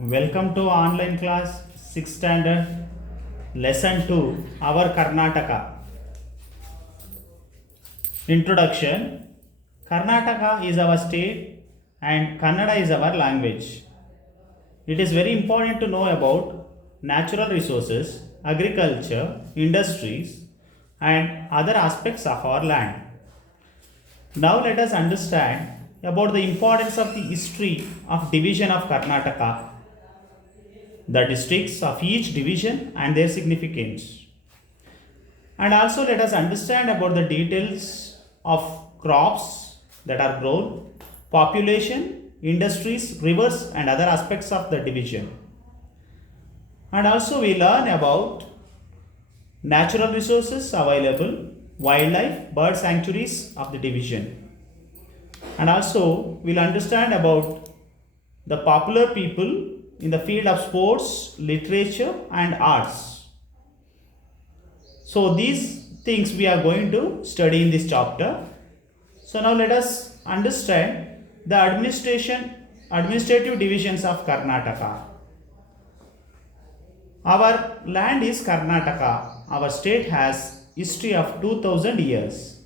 Welcome to online class 6th standard lesson 2 our Karnataka. Introduction. Karnataka is our state and Kannada is our language. It is very important to know about natural resources, agriculture, industries and other aspects of our land. Now let us understand about the importance of the history of division of Karnataka, the districts of each division and their significance. And also let us understand about the details of crops that are grown, population, industries, rivers and other aspects of the division. And also we learn about natural resources available, wildlife, bird sanctuaries of the division. And also we'll understand about the popular people in the field of sports, literature and arts. So these things we are going to study in this chapter. So now let us understand the administrative divisions of Karnataka. Our land is Karnataka. Our state has history of 2000 years.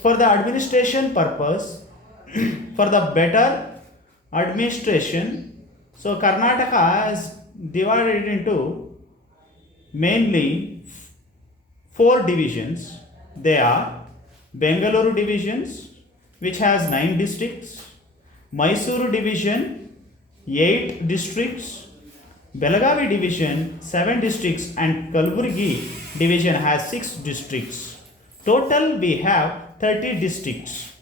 For the administration purpose, for the better administration, so Karnataka is divided into mainly 4 divisions. They are Bengaluru divisions, which has 9 districts, Mysuru division 8 districts, Belagavi division 7 districts and Kalaburgi division has 6 districts. Total we have 30 districts.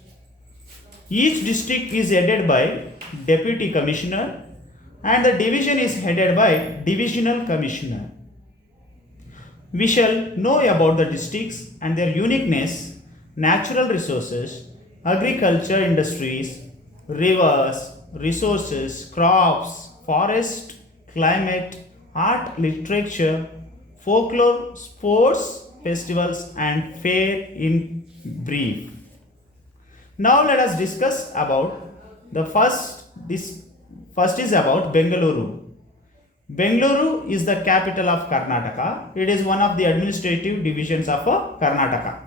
Each district is headed by deputy commissioner and the division is headed by divisional commissioner. We shall know about the districts and their uniqueness, natural resources, agriculture industries, rivers, resources, crops, forest, climate, art, literature, folklore, sports, festivals and fair in brief. Now let us discuss about the first is about Bengaluru. Bengaluru is the capital of Karnataka. It is one of the administrative divisions of Karnataka.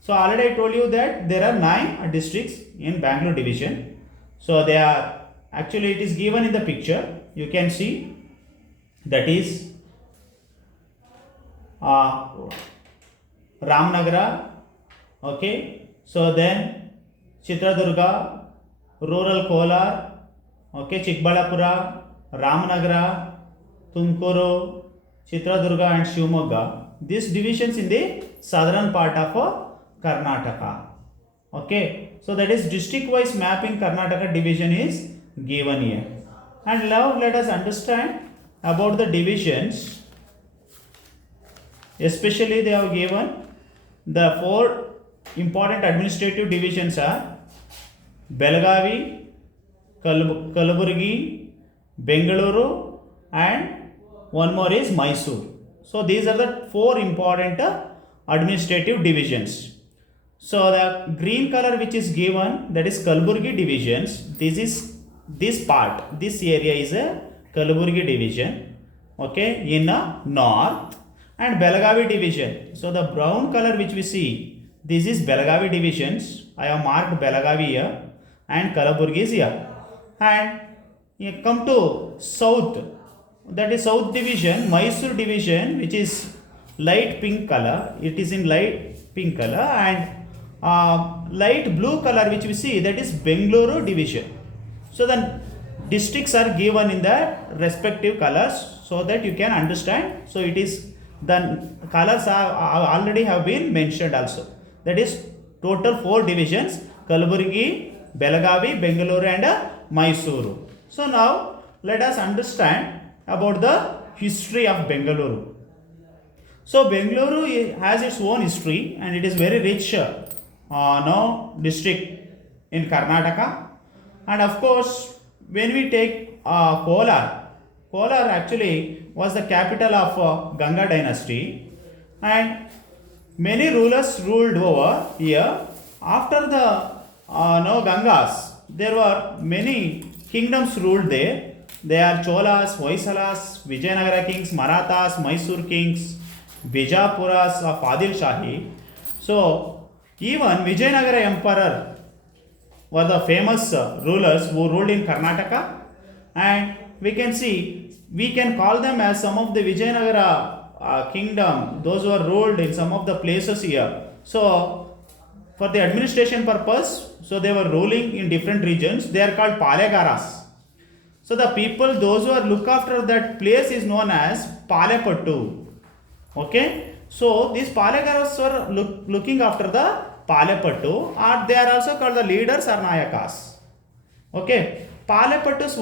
So already I told you that there are 9 districts in Bangalore division. So they are actually, it is given in the picture. You can see that is Ramnagara. Okay. So then Chitradurga, rural Kolar, okay, Chikbalapura, Ramnagara, Tumkuru, Chitradurga and Shivamogga. These divisions in the southern part of Karnataka. Okay, so that is district wise map in Karnataka division is given here. And now let us understand about the divisions. Especially they have given the 4 important administrative divisions are Belagavi, Kalaburgi, Bengaluru and one more is Mysore. So these are the 4 important administrative divisions. So the green color which is given, that is Kalaburgi divisions. This area is a Kalaburgi division, okay, in north, and Belagavi division. So the brown color which we see, this is Belagavi divisions. I have marked Belagavi here and Kalaburgi is here. And you come to south, that is south division, Mysore division, which is light pink color. It is in light pink color, and light blue color which we see, that is Bengaluru division. So the districts are given in the respective colors so that you can understand. So it is the colors are already have been mentioned also. That is total 4 divisions: Kalaburgi, Belagavi, Bengaluru and Mysuru. So now let us understand about the history of Bengaluru. So Bengaluru has its own history and it is very rich district in Karnataka. And of course when we take Kolar actually was the capital of Ganga dynasty, and many rulers ruled over here. After the Gangas, there were many kingdoms ruled there, They are Cholas, Hoysalas, Vijayanagara kings, Marathas, Mysore kings, Bijapuras of Adil Shahi. So, even Vijayanagara emperor were the famous rulers who ruled in Karnataka, and we can call them as some of the Vijayanagara kingdom, those who are ruled in some of the places here. So, for the administration purpose, so they were ruling in different regions. They are called Palegaras. So the people, those who are look after that place is known as Palepattu. Okay. So these Palegaras were looking after the Palepattu, or they are also called the leaders or Nayakas. Okay. Palepattus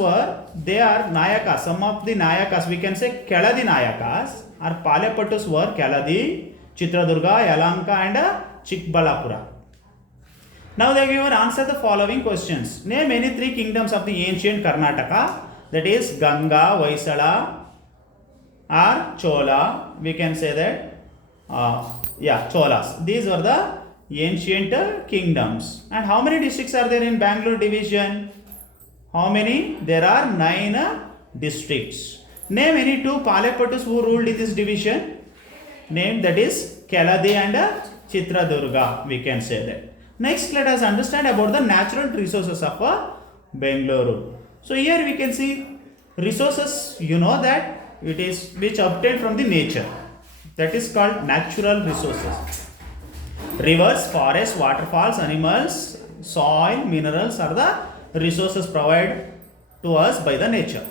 they are Nayakas. Some of the Nayakas, we can say Keladi Nayakas, or Palepattus were Keladi, Chitradurga, Yalanka and Chikbalapura. Now they given answer the following questions. Name any three kingdoms of the ancient Karnataka, that is Ganga, Vaisala or Chola. We can say that Cholas. These are the ancient kingdoms. And how many districts are there in Bangalore division? How many? There are 9 districts. Name any two Palepattus who ruled in this division. Name, that is Keladi and Chitradurga. We can say that. Next, let us understand about the natural resources of Bengaluru. So here we can see resources, you know that it is which obtained from the nature. That is called natural resources. Rivers, forests, waterfalls, animals, soil, minerals are the resources provided to us by the nature.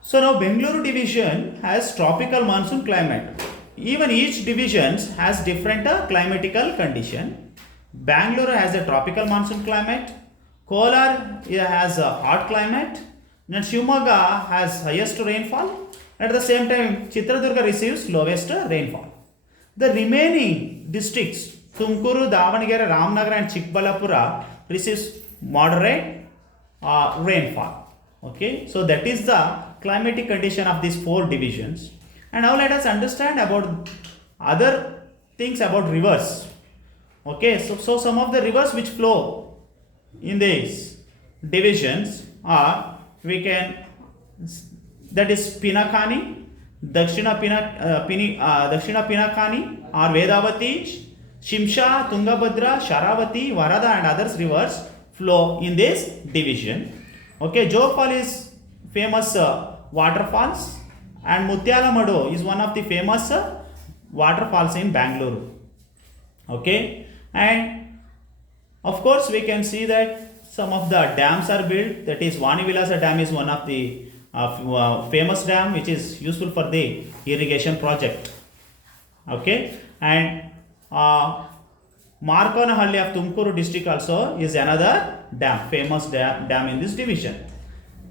So now Bengaluru division has tropical monsoon climate. Even each division has different climatical condition. Bangalore has a tropical monsoon climate. Kolar has a hot climate. And Shimoga has highest rainfall. At the same time, Chitradurga receives lowest rainfall. The remaining districts, Tumkuru, Davanagere, Ramnagar and Chikbalapura receives moderate rainfall. Okay, so that is the climatic condition of these 4 divisions. And now let us understand about other things about rivers. Okay, so some of the rivers which flow in these divisions are, that is Pinakani, Dakshina Pinakani or Vedavati, Shimsha, Tungabhadra, Sharavati, Varada and others rivers flow in this division. Okay, Jogfall is famous waterfalls, and Mutyalamadu is one of the famous waterfalls in Bangalore. Okay, and of course we can see that some of the dams are built. That is Vani Vilasa Dam is one of the famous dam which is useful for the irrigation project. Okay, and Markanahalli of Tumkuru district also is another dam, famous dam in this division.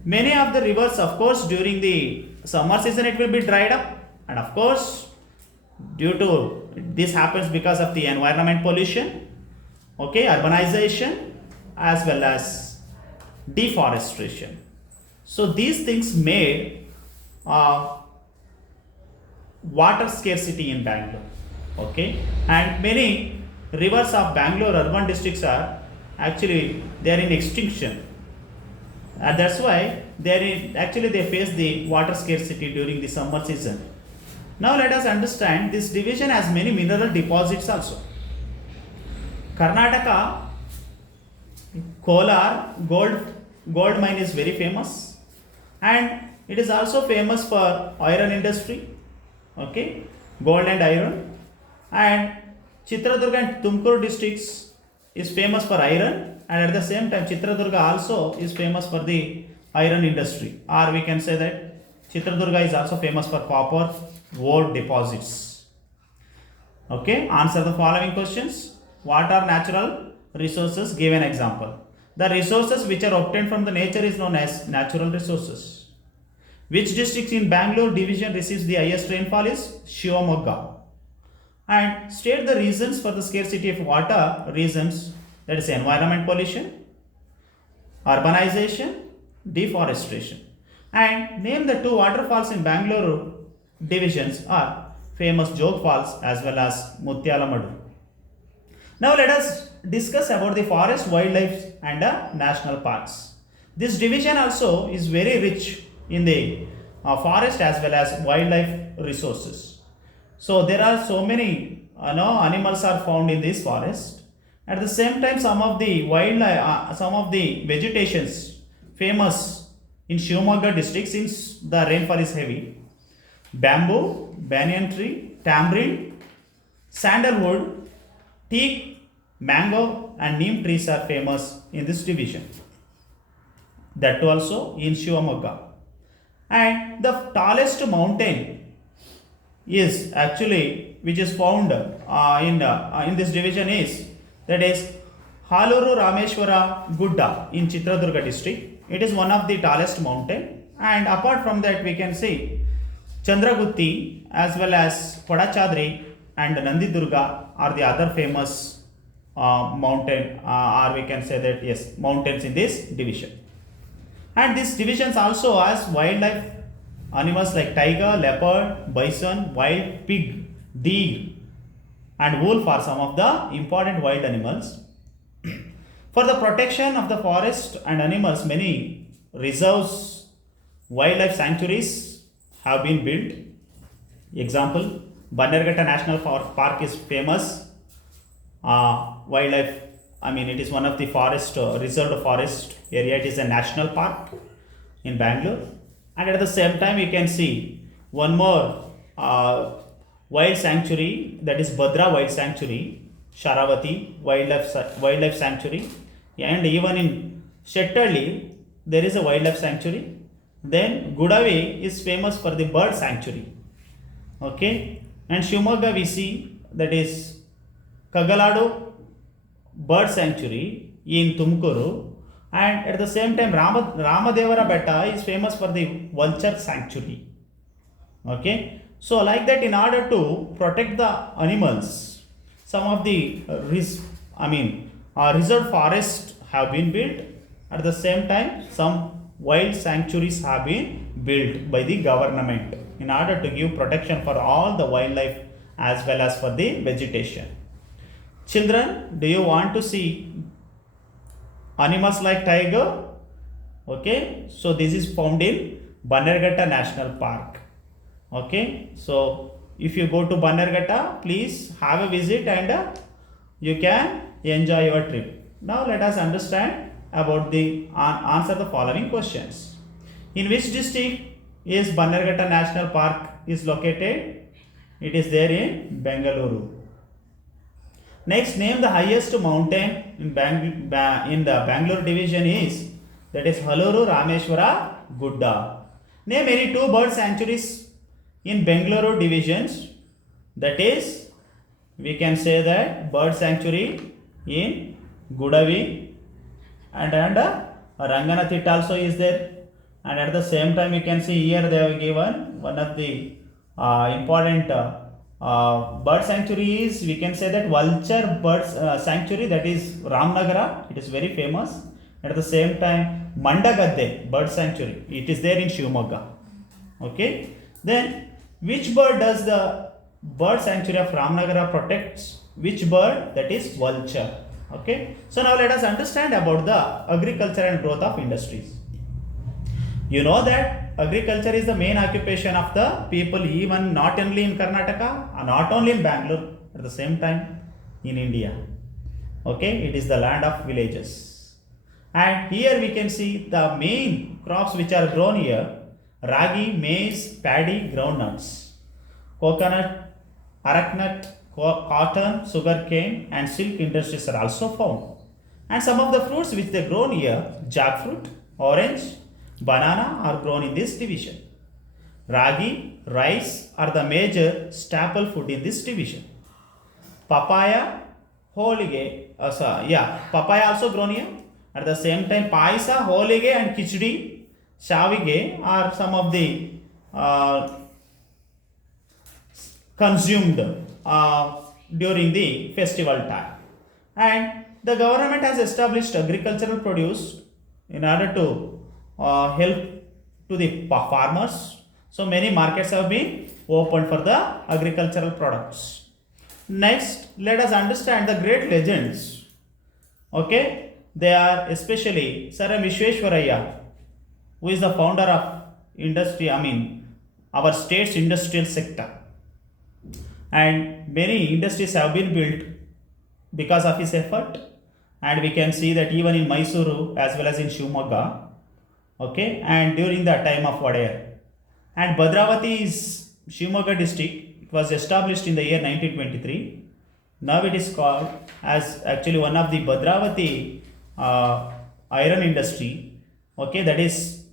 Many of the rivers, of course, during the summer season it will be dried up, and of course due to this happens because of the environment pollution, okay, urbanization as well as deforestation. So these things made water scarcity in Bangalore. Okay, and many rivers of Bangalore urban districts are actually they are in extinction, and that's why they face the water scarcity during the summer season. Now let us understand this division has many mineral deposits also. Karnataka, Kolar gold mine is very famous, and it is also famous for iron industry. Okay, gold and iron. And Chitradurga and Tumkuru districts is famous for iron, and at the same time Chitradurga also is famous for the iron industry, or we can say that Chitradurga is also famous for copper ore deposits. Okay, answer the following questions. What are natural resources? Give an example. The resources which are obtained from the nature is known as natural resources. Which district in Bangalore division receives the highest rainfall is Shivamogga. And state the reasons for the scarcity of water. Reasons, that is environment pollution, urbanization, deforestation. And name the 2 waterfalls in Bangalore divisions are famous Jog Falls as well as Mutyalamadu. Now let us discuss about the forest, wildlife and national parks. This division also is very rich in the forest as well as wildlife resources. So there are so many animals are found in this forest. At the same time, some of the wildlife, some of the vegetations famous in Shivamogga district, since the rainfall is heavy. Bamboo, banyan tree, tamarind, sandalwood, teak, mango and neem trees are famous in this division. That also in Shivamogga. And the tallest mountain is actually which is found in this division is, that is Haluru Rameshwara Gudda in Chitradurga district. It is one of the tallest mountain, and apart from that we can see Chandragutti as well as Padachadri and Nandidurga are the other famous mountain, or we can say that yes, mountains in this division. And these divisions also has wildlife animals like tiger, leopard, bison, wild pig, deer and wolf are some of the important wild animals. For the protection of the forest and animals, many reserves, wildlife sanctuaries have been built. Example, Bannerghatta National Park is famous wildlife. I mean, it is one of the forest reserved forest area. It is a national park in Bangalore, and at the same time, you can see one more wild sanctuary, that is Bhadra Wild Sanctuary, Sharavati Wildlife Sanctuary, and even in Shettalli there is a wildlife sanctuary. Then Gudavi is famous for the bird sanctuary. Okay, and Shivamogga we see that is Kagaladu Bird Sanctuary in Tumkuru, and at the same time Ramadevara Betta is famous for the vulture sanctuary. Okay, so like that, in order to protect the animals, some of the reserved forests have been built. At the same time, some wild sanctuaries have been built by the government in order to give protection for all the wildlife as well as for the vegetation. Children, do you want to see animals like tiger? Okay, so this is found in Bannerghatta National Park. Okay, so if you go to Bannerghatta, please have a visit and you can enjoy your trip. Now let us understand about the answer the following questions. In which district is Bannerghatta National Park is located? It is there in Bengaluru. Next, name the highest mountain in the Bangalore division is, that is Haluru Rameshwara Gudda. Name any two bird sanctuaries in Bengaluru divisions. That is, we can say that bird sanctuary in Gudavi, and Ranganathitta also is there. And at the same time, you can see here they have given one of the important bird sanctuaries. We can say that vulture birds sanctuary, that is Ramnagara. It is very famous. At the same time, Mandagadde bird sanctuary, it is there in Shivamogga. Okay, then which bird does the bird sanctuary of Ramnagara protects? Which bird? That is vulture. Okay, so now let us understand about the agriculture and growth of industries. You know that agriculture is the main occupation of the people, even not only in Karnataka, not only in Bangalore, at the same time in India. Okay, it is the land of villages. And here we can see the main crops which are grown here: ragi, maize, paddy, groundnuts, coconut, araknut, cotton, sugarcane and silk industries are also found. And some of the fruits which they grown here: jackfruit, orange, banana are grown in this division. Ragi, rice are the major staple food in this division. Papaya, holige, papaya also grown here. At the same time, paisa, holige and khichdi, shavige are some of the consumed during the festival time. And the government has established agricultural produce in order to help to the farmers. So many markets have been opened for the agricultural products. Next, let us understand the great legends. Okay, they are especially Sir M. Vishweshwaraya, who is the founder of industry, our state's industrial sector. And many industries have been built because of his effort. And we can see that even in Mysuru as well as in Shivamogga, okay, and during the time of Wadayar. And Bhadravati is Shivamogga district. It was established in the year 1923. Now it is called as actually one of the Bhadravati iron industry, okay, that is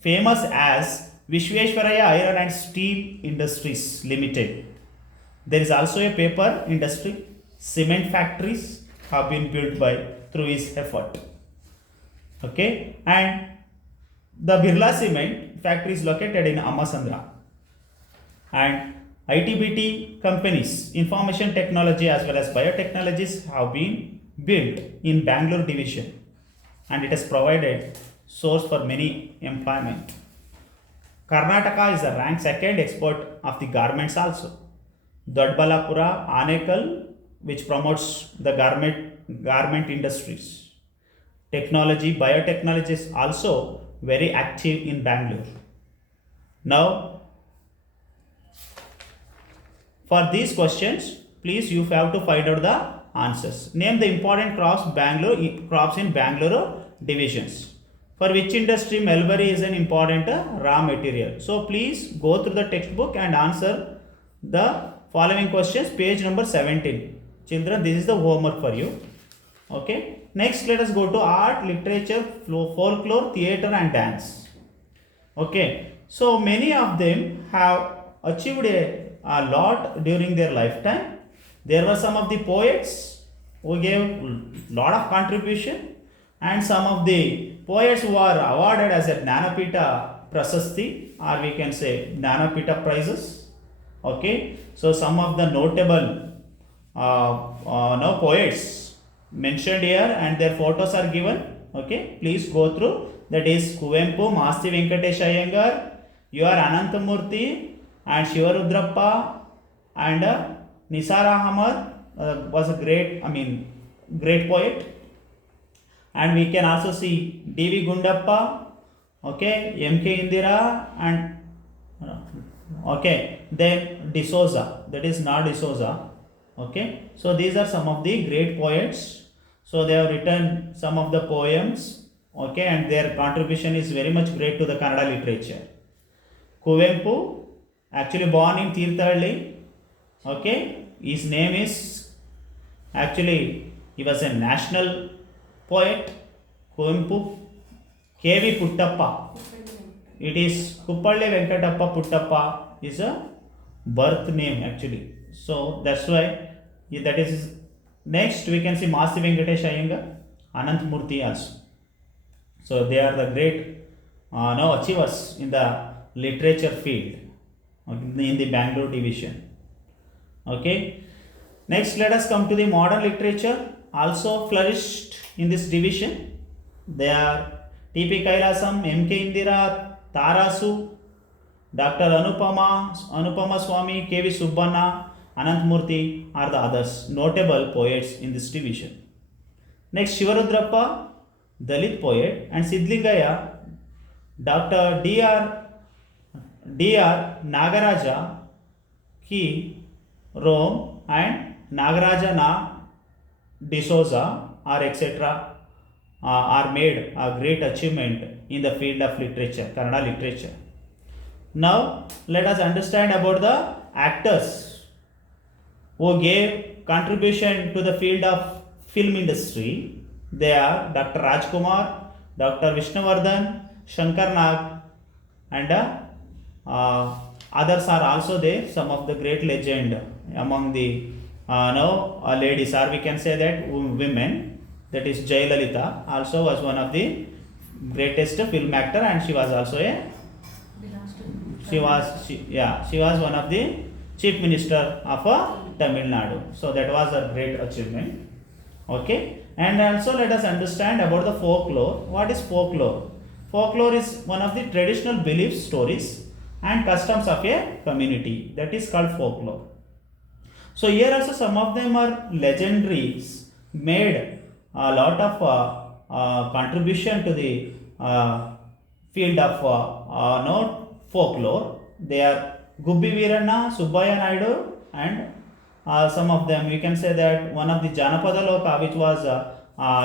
famous as Vishweshwaraya Iron and Steel Industries Limited. There is also a paper industry, cement factories have been built by through his effort. Okay, and the Birla Cement factory is located in Amasandra. And ITBT companies, information technology as well as biotechnologies have been built in Bangalore division, and it has provided source for many employment. Karnataka is the ranked second export of the garments also. Dodbalapura, Anekal, which promotes the garment industries. Technology, biotechnology is also very active in Bangalore. Now, for these questions, please you have to find out the answers. Name the important crops in Bangalore divisions. For which industry mulberry is an important raw material? So please go through the textbook and answer the following questions, page number 17. Children, this is the homework for you. Okay. Next, let us go to art, literature, folklore, theatre and dance. Okay. So many of them have achieved a lot during their lifetime. There were some of the poets who gave lot of contribution, and some of the poets who are awarded as a Jnanapita Prasasti, or we can say Jnanapita prizes. Okay, so some of the notable poets mentioned here and their photos are given. Okay, please go through. That is Kuvempu, Masti Venkatesh Iyengar, you are Anantamurthy and Shivarudrappa, and Nisar Ahmad was a great poet. And we can also see D.V. Gundappa, okay, M.K. Indira, and okay, then D'Souza, that is not D'Souza. Okay, so these are some of the great poets. So they have written some of the poems, okay, and their contribution is very much great to the Kannada literature. Kuvempu, actually born in Tirthalli, okay, his name is actually, he was a national poet. Kuvempu, K.V. Puttappa. It is Kuppalle Venkatappa Puttappa is a birth name actually. So that's why that is. Next we can see Masti Venkatesh Iyengar, Anantamurthy also. So they are the great achievers in the literature field in the Bangalore division. Okay. Next, let us come to the modern literature. Also flourished in this division. They are T.P. Kailasam, M.K. Indira, Tarasu, Dr. Anupama Swami, K.V. Subbanna, Anantamurthy are the others notable poets in this division. Next, Shivarudrappa, Dalit poet, and Sidlingaya, Dr. D.R. Nagaraja, Ki, Rome, and Nagaraja Na D'Souza, or etc. Are made a great achievement in the field of literature, Kannada literature. Now, let us understand about the actors who gave contribution to the field of film industry. They are Dr. Rajkumar, Dr. Vishnuvardhan, Shankar Nag, and others are also there. Some of the great legend among the ladies, or we can say that women. That is Jayalalitha also was one of the greatest film actor, and she was also she was one of the chief minister of Tamil Nadu. So that was a great achievement. Okay, and also let us understand about the folklore. What is folklore? Folklore is one of the traditional beliefs, stories and customs of a community. That is called folklore. So here also some of them are legendaries, made a lot of contribution to the field of no folklore. They are Gubbi Veeranna, Subbaya Naidu, and some of them we can say that one of the Janapada Loka which was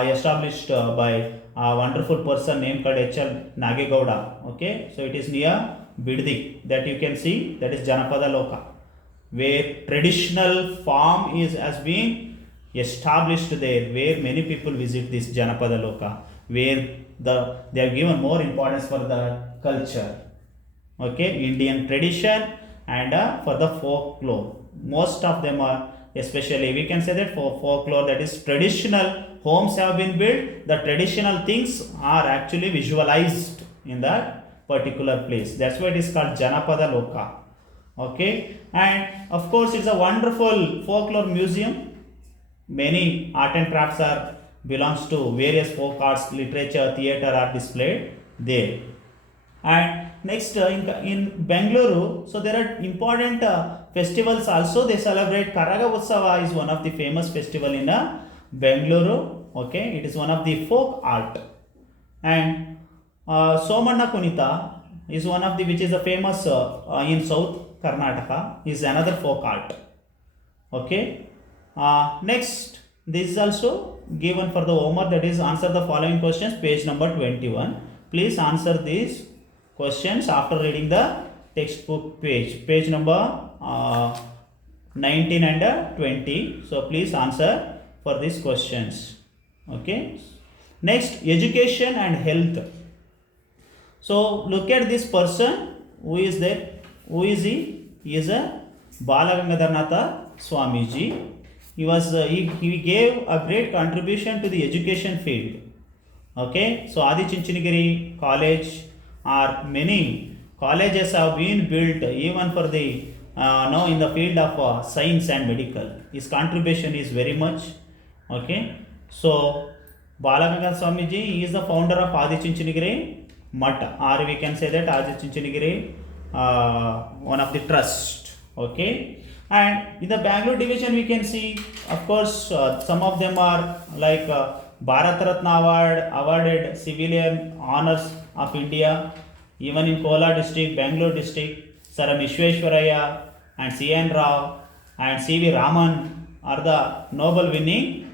established by a wonderful person named called H.L. Nagegowda. Okay, so it is near Biddi that you can see, that is Janapada Loka, where traditional farm has been established there, where many people visit this Janapada Loka, where they have given more importance for the culture, okay, Indian tradition, and for the folklore. Most of them are, especially we can say that for folklore, that is traditional homes have been built, the traditional things are actually visualized in that particular place. That's why it is called Janapada Loka. Okay, and of course it's a wonderful folklore museum. Many art and crafts are belongs to various folk arts, literature, theatre are displayed there. And next in Bengaluru, so there are important festivals also. They celebrate Karaga Utsava is one of the famous festival in Bengaluru. Okay, it is one of the folk art. And Somanna Kunita is one of the which is a famous in South Karnataka, is another folk art. Okay, next this is also given for the homework, that is answer the following questions, page number 21. Please answer these questions after reading the textbook page number 19 and 20. So please answer for these questions. Okay, next education and health. So look at this person, who is there, who is he? He is a Balagangadharnatha Swamiji. He was he gave a great contribution to the education field. Okay, so Adi Chunchanagiri College, or many colleges have been built even for the now in the field of science and medical. His contribution is very much. Okay, so Balagangadhar Swamiji is the founder of Adi Chunchanagiri Math, or we can say that Adi Chunchanagiri one of the trust. Okay, and in the Bangalore division we can see, of course, some of them are like Bharat Ratna awarded civilian honors of India. Even in Kolar district, Bangalore district, Sir Vishweshwaraya and C.N. Rao and C.V. Raman are the Nobel winning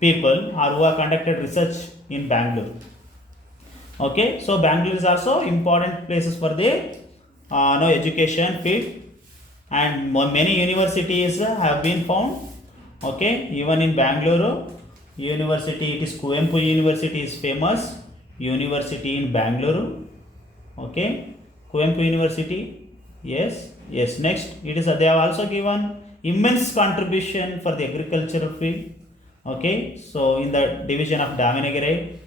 people who have conducted research in Bangalore. Okay, so Bangalore is also important places for the education field, and many universities have been found. Okay, even in Bangalore university, it is Kuvempu University is famous university in Bangalore. Okay, Kuvempu University, yes. Next, it is they have also given immense contribution for the agricultural field. Okay, so in the division of Davanagere.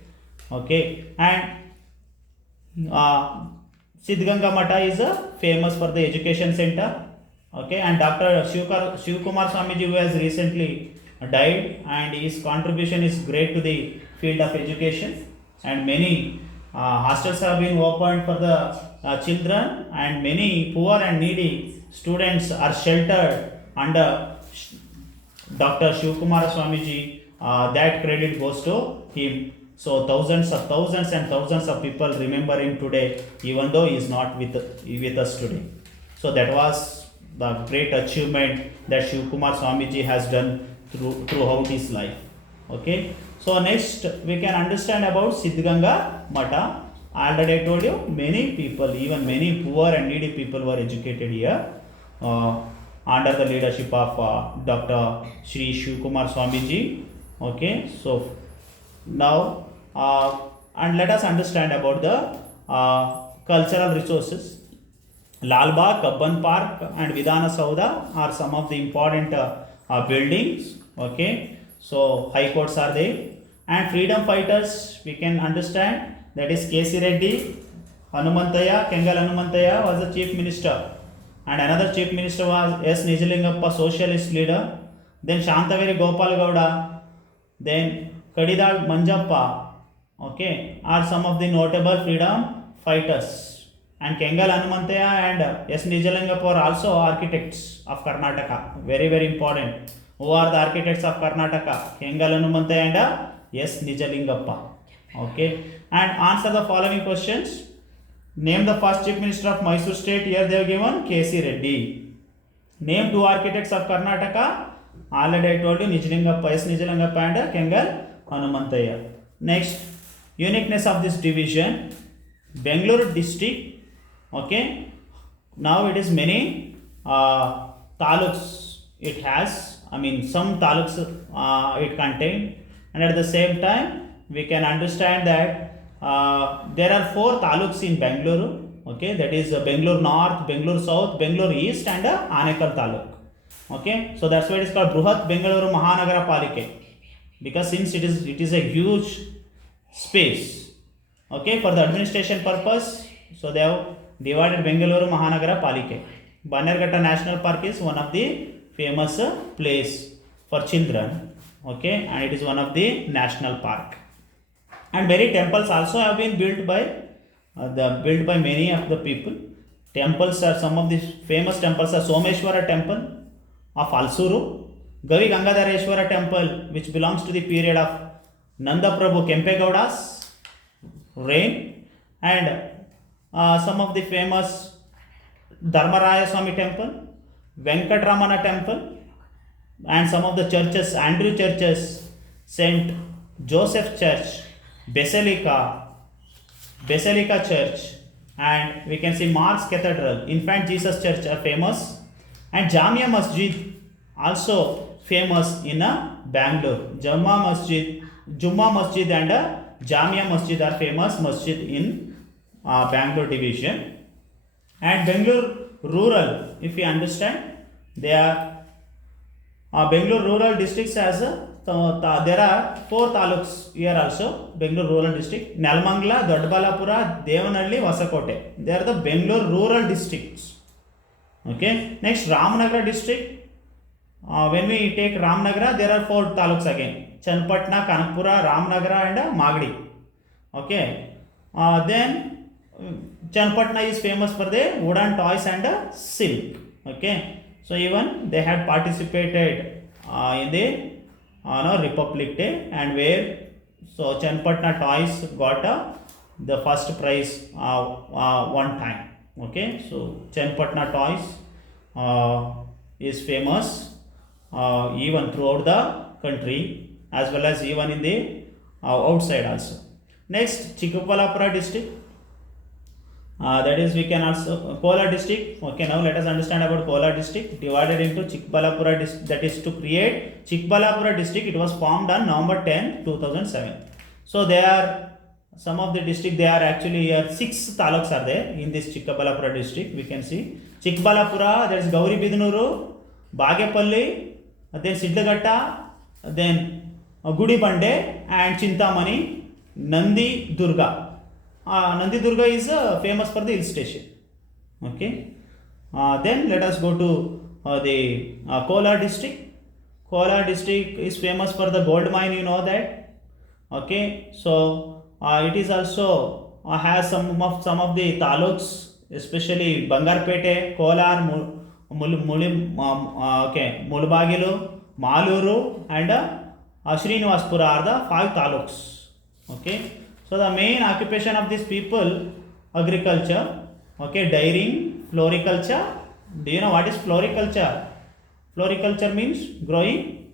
Okay, and Siddhganga Matha is famous for the education center. Okay, and Dr. Shivkumar Swamiji, who has recently died, and his contribution is great to the field of education, and many hostels have been opened for the children, and many poor and needy students are sheltered under Dr. Shivkumar Swamiji. That credit goes to him. So thousands and thousands of people remember him today, even though he is not with us today. So that was the great achievement that Shivkumar Swamiji has done throughout his life. Okay, so next we can understand about Siddhganga Matha. Already I told you, many people, even many poor and needy people were educated here under the leadership of Dr. Shri Shivkumar Swamiji. Okay, so now and let us understand about the cultural resources. Lal Bagh, Kabban Park and Vidhana Saudha are some of the important buildings. Okay, so high courts are there, and freedom fighters we can understand, that is K.C. Reddy, Hanumantaya, Kengal Hanumantaya was the chief minister, and another chief minister was S. Nijalingappa, socialist leader. Then Shantaveri Gopal Gowda, then Kadidal Manjappa, okay, are some of the notable freedom fighters. And Kengal Hanumantaya and S. Nijalingappa are also architects of Karnataka, very important. Who are the architects of Karnataka? Kengal Hanumanthaya and S. Nijalingappa. Okay, and answer the following questions. Name the first chief minister of Mysore state. Here they have given K.C. Reddy. Name two architects of Karnataka. Already I told you, Nijalingappa, S. Nijalingappa and Kengal Hanumanthaya. Next, uniqueness of this division. Bangalore district. Okay, now it is many taluks it has. I mean, some taluks it contained, and at the same time we can understand that there are 4 taluks in Bangalore. Okay, that is Bangalore North, Bangalore South, Bangalore East, and Anekal taluk. Okay, so that's why it is called Bruhat Bengaluru Mahanagara Palike, because since it is a huge space. Okay, for the administration purpose, so they have divided Bengaluru Mahanagara Palike. Bannerghatta National Park is one of the famous place for children. Okay, and it is one of the national park. And many temples also have been built by many of the people. Temples are, some of the famous temples are Someshwara temple of Alsuru, Gavi Gangadhareshwara temple, which belongs to the period of Nanda Prabhu Kempegowda's reign, and some of the famous Dharmaraya Swami temple, Venkatramana temple, and some of the churches, Andrew churches, Saint Joseph Church, Basilica Church, and we can see Mark's Cathedral, Infant Jesus Church are famous, and Jamia Masjid also famous in Bangalore. Jumma Masjid and Jamia Masjid are famous masjid in Bangalore division. And Bangalore rural, if you understand, they are Bangalore rural districts as there are 4 taluks here also. Bangalore rural district, Nelmangla, Doddaballapura, Devanhalli, Vasakote, they are the Bangalore rural districts. Okay, next Ramnagara district. When we take Ramnagara, there are 4 taluks again: Channapatna, Kanakpura, Ramnagara, and Magadi. Okay, then Channapatna is famous for the wooden toys and silk. Okay, so even they had participated in the Republic Day, and where so Channapatna toys got the first prize one time. Okay, so Channapatna toys is famous even throughout the country, as well as even in the outside also. Next, Chikkaballapura district. That is, we can also Kolar district. Okay, now let us understand about Kolar district. Divided into Chikkaballapura district, that is to create Chikkaballapura district. It was formed on November 10, 2007. So there are some of the district, they are actually 6 taluks are there in this Chikkaballapura district. We can see Chikkaballapura, there is Gauribidnuru, Bagepalli, then Sidlagatta, then Gudibande, and Chintamani, Nandi Durga. Nandi Durga is famous for the hill station. Okay, then let us go to the Kolar district. Kolar district is famous for the gold mine, you know that. Okay, so it is also has some of the taluks, especially Bangarpete, Kolar, Mulbagilu, Maluru, and Srinivaspura are the 5 taluks. Okay, so the main occupation of these people, agriculture, okay, dairying, floriculture. Do you know what is floriculture? Floriculture means growing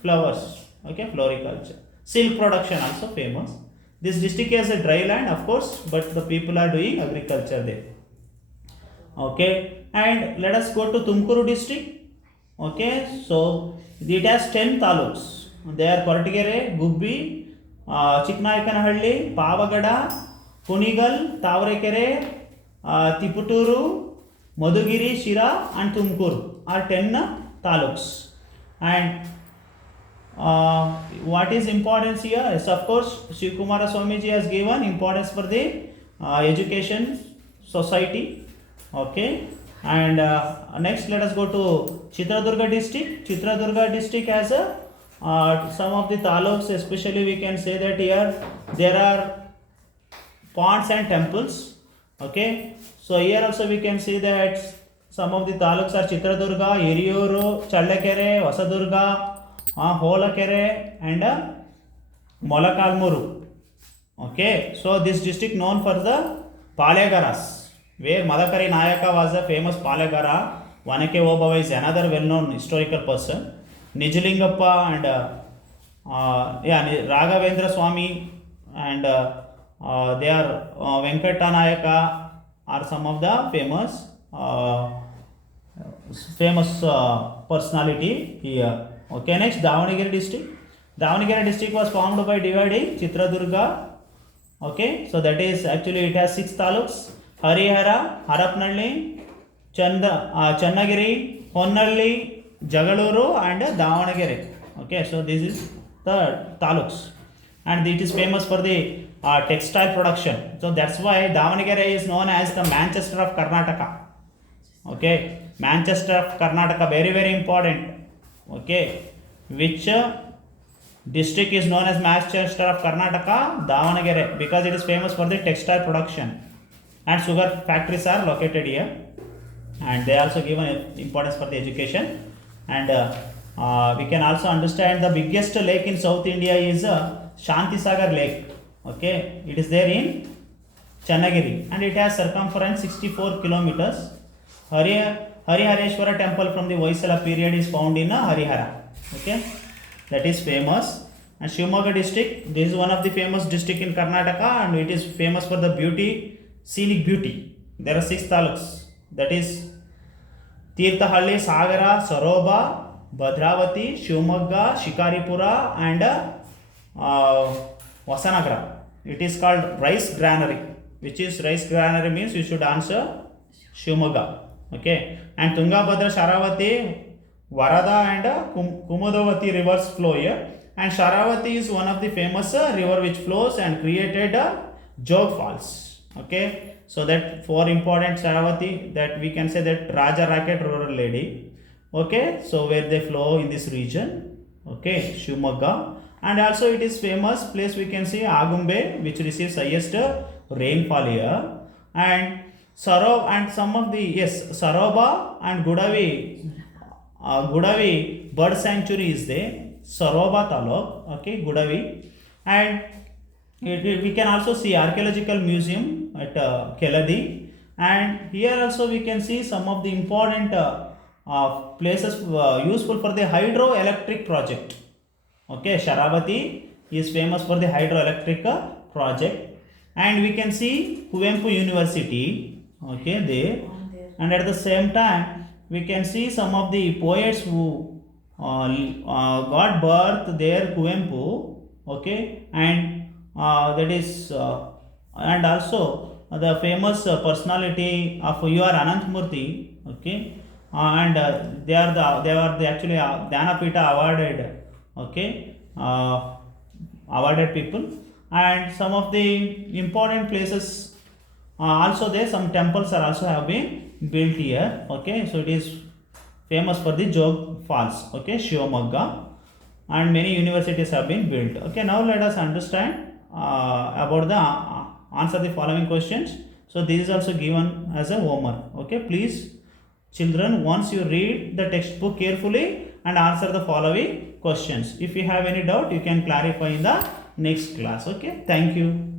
flowers. Okay, floriculture. Silk production also famous. This district has a dry land, of course, but the people are doing agriculture there. Okay, and let us go to Tumkuru district. Okay, so it has 10 taluks. They are Kortigere, Gubbi, Chiknayakanhalli, Pavagada, Kunigal, Tavarekere, Tiputuru, Madugiri, Shira, and Tumkur are 10 taluks. And what is importance here? Yes, of course, Shivakumara Swamiji has given importance for the education society. Okay, and next let us go to Chitradurga district. Chitradurga district has some of the taluks, especially we can say that here there are ponds and temples. Okay, so here also we can see that some of the taluks are Chitradurga, Hiriyuru, Challakere, Vasadurga, Holakere and Mollakalmuru. Okay, so this district known for the Palyagaras, where Madakari Nayaka was a famous Palyagara. Vanake Obava is another well-known historical person. Nijlingappa and Raghavendra Swami and they are Venkata Nayaka are some of the famous personality here. Okay, next Davanagere district. Davanagere district was formed by dividing Chitradurga. Okay, so that is actually it has 6 taluks: Harihara, Harapnalli, Channagiri, Honnalli, Jagaluru and Davanagere. Okay, so this is the taluks and it is famous for the textile production. So that's why Davanagere is known as the Manchester of Karnataka. Okay, Manchester of Karnataka, very very important. Okay, which district is known as Manchester of Karnataka? Davanagere, because it is famous for the textile production and sugar factories are located here, and they also given importance for the education. And we can also understand the biggest lake in South India is Shantisagar Lake. Okay, it is there in Channagiri and it has circumference 64 kilometers. Harihareshwara temple from the Hoysala period is found in Harihara. Okay, that is famous. And Shivamogga district, this is one of the famous district in Karnataka and it is famous for the scenic beauty. There are 6 taluks, that is Tirthahalli, Sagara, Saroba, Bhadravati, Shivamogga, Shikaripura and Vasanagara. It is called rice granary. Which is rice granary means you should answer Shivamogga. Okay, and Tungabhadra, Sharavati, Varada and Kumudavati rivers flow here, and Sharavati is one of the famous river which flows and created Jog Falls. Okay, so that 4 important Sharavati, that we can say that Raja Racket rural lady. Okay, so where they flow in this region. Okay, Shivamogga, and also it is famous place we can see Agumbe, which receives highest rainfall here, and Sarov and some of the Saroba and Gudavi bird sanctuary is there, Saroba Taluk. Okay, Gudavi, and we can also see archaeological museum at Keladi, and here also we can see some of the important places useful for the hydroelectric project. Okay, Sharavati is famous for the hydroelectric project, and we can see Kuvempu University. Okay, there, and at the same time we can see some of the poets who got birth there, Kuvempu. Okay, and that is and also the famous personality of U.R. Ananthamurthy. Okay, and they are the actually Dhanapita awarded. Okay, awarded people, and some of the important places also there, some temples are also have been built here. Okay, so it is famous for the Jog Falls. Okay, Shivamogga, and many universities have been built. Okay, now let us understand about the answer the following questions. So this is also given as a homework. Okay, please children, once you read the textbook carefully and answer the following questions. If you have any doubt, you can clarify in the next class. Okay, thank you.